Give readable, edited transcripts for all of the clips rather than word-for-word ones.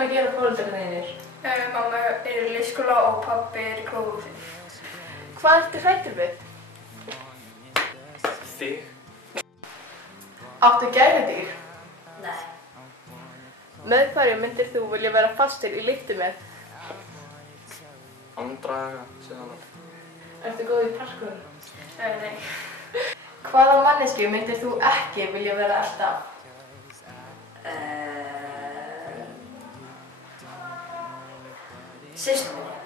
Hvað gera foreldrarnir þínir? Mamma er í leikskóla og pabbi er í klófhúsi. Hvað ertu hræddur við? Þig? Áttu gæludýr? Nei. Með hverju myndir þú vilja vera fastur í lyftu með? Andraga, segja hana. Ertu góð í parkour? Nei. Hvaða manneskju myndir þú ekki vilja vera alltaf? Systur minni.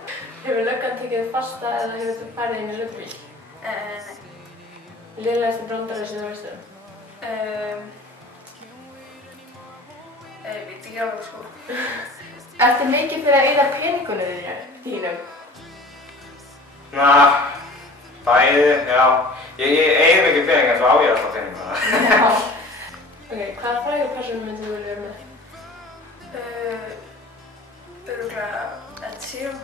Hefur löggan tekið þig fasta eða hefur þú farið inn í lögbíl? Nei. Lélegasti brandari sem þú veistu? Ég veit ekki alveg sko. Ertu mikið fyrir að eyða peningunum þínum? Bæði, já. Ég eyði mikið pening en svo á ég alltaf peningana. Já. Ok, hvaða frægur persónu myndir þú vilja vera með? Örugglega Ed Sheeran.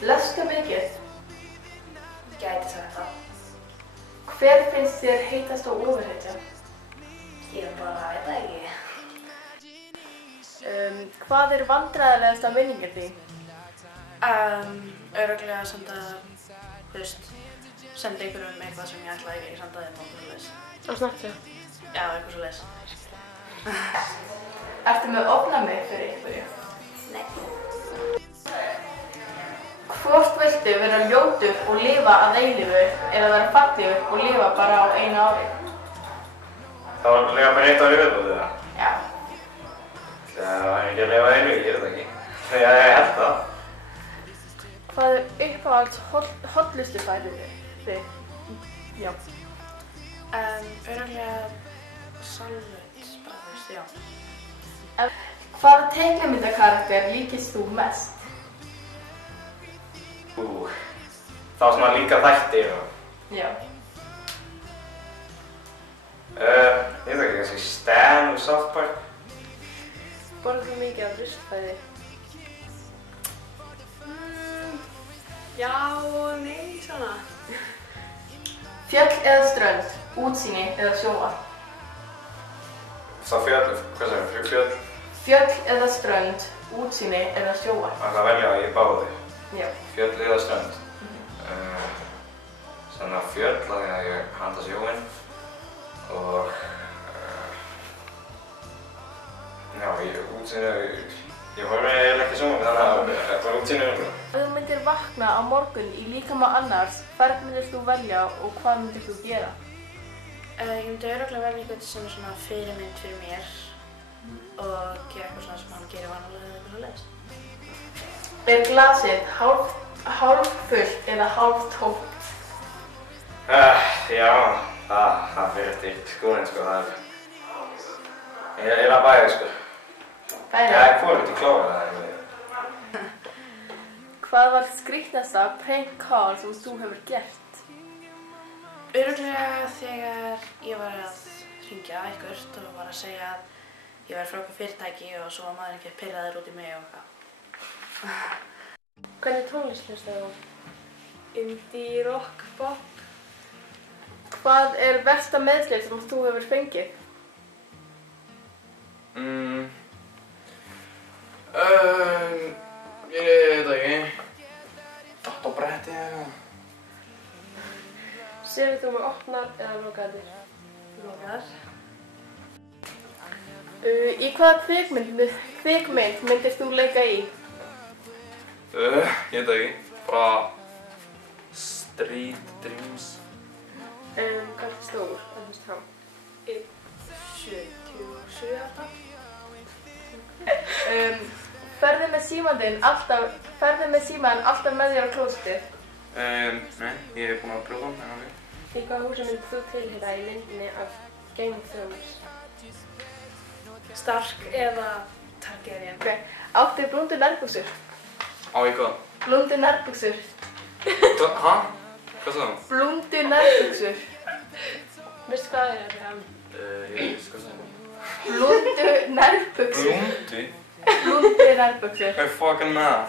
Lestu mikið? Gæti sagt það. Hver finnst þér heitast og ofurhetja? Ég bara veit það ekki. Hvað er vandræðalegasta minningin þín? Örugglega að senda, þú veist, senda einhverjum eitthvað sem ég ætlaði ekki að senda þeim og eitthvað svoleiðis. Á Snapchat? Já, eitthvað svoleiðis. Ertu með ofnæmi fyrir einhverju? Nei. Hvort viltu vera ljótur og lifa að eilífu eða vera fallegur og lifa bara á einu ári? Það var að lifa bara eitt ári viðbúið það? Já. Það var ekki að lifa einu, ég veit það ekki. Þegar ég held það. Hvað er uppáhalds hollustufæðið þig? Já. Örugglega salat, bara þú veist, já. Hvaða teiknimyndakarakter líkist þú mest? Þá sem að líka þætti, já. Já. Ég veit ekki, kannski Stan úr South Park. Borðar þú mikið af ristfæði? Já og nei, svona. Fjöll eða strönd, útsýni eða sjónvarp? Sá fjöll, hvað segir þú? Fjöll? Fjöll eða strönd, útsýni eða sjónvarp? Það er að velja að ég báði. Já. Fjöll eða strönd. Þannig að fjöll að ég handa sjóinn og já, ég horfi eiginlega ekki sjóinn þannig að það var útsýni. Ef þú myndir vakna á morgun í líkama annars, hvern myndir þú velja og hvað myndir þú gera? Ég myndi örugglega velja eitthvað sem er svona fyrirmynd fyrir mér og gera eitthvað svona sem hann gerir vanalega eða eitthvað svoleiðis. Er glasið hálffullt eða hálftómt? Já, það fyrir eftir skoðun, sko, það er eiginlega bæði, sko. Bæði? Já, ég fór ekki klára það, Hvað var skrítnasta prank call sem þú hefur gert? Örugglega þegar ég var að hringja eitthvert og var að segja að ég væri frá eitthvað fyrirtæki og svo var maður ekki pirraður út í mig og eitthvað. Hvernig tónlist hlustaðu þú? Indie, rock, pop? Hvað er versta meiðsli sem þú hefur fengið? Ég veit það ekki. Datt á bretti eða eitthvað. Sefur þú með opnar eða lokaðir? Lokaðar. Í hvaða kvikmynd myndir þú leika í? Ég veit það ekki. Bara Street Dreams. Ganska stór, en þú veist þá. 1,77 alltaf. Ferðu með símann alltaf með þér á klósettið? Nei, ég hef búinn að pröfa hann, en ok. Í hvaða húsi myndir þú tilheyra í myndinni af Game of Thrones? Stark eða Targaryen. Ok, áttu blúndu nærbuxur? Á ég hvað? Blúndu nærbuxur. Hæ? Hvað sagði hann? Blúndu nærbuxur. Veistu hvað það er? Ég veist hvað sagði hann. Blúndu nærbuxur. Blúndi? Blúndu nærbuxur. Hvað er fucking með það?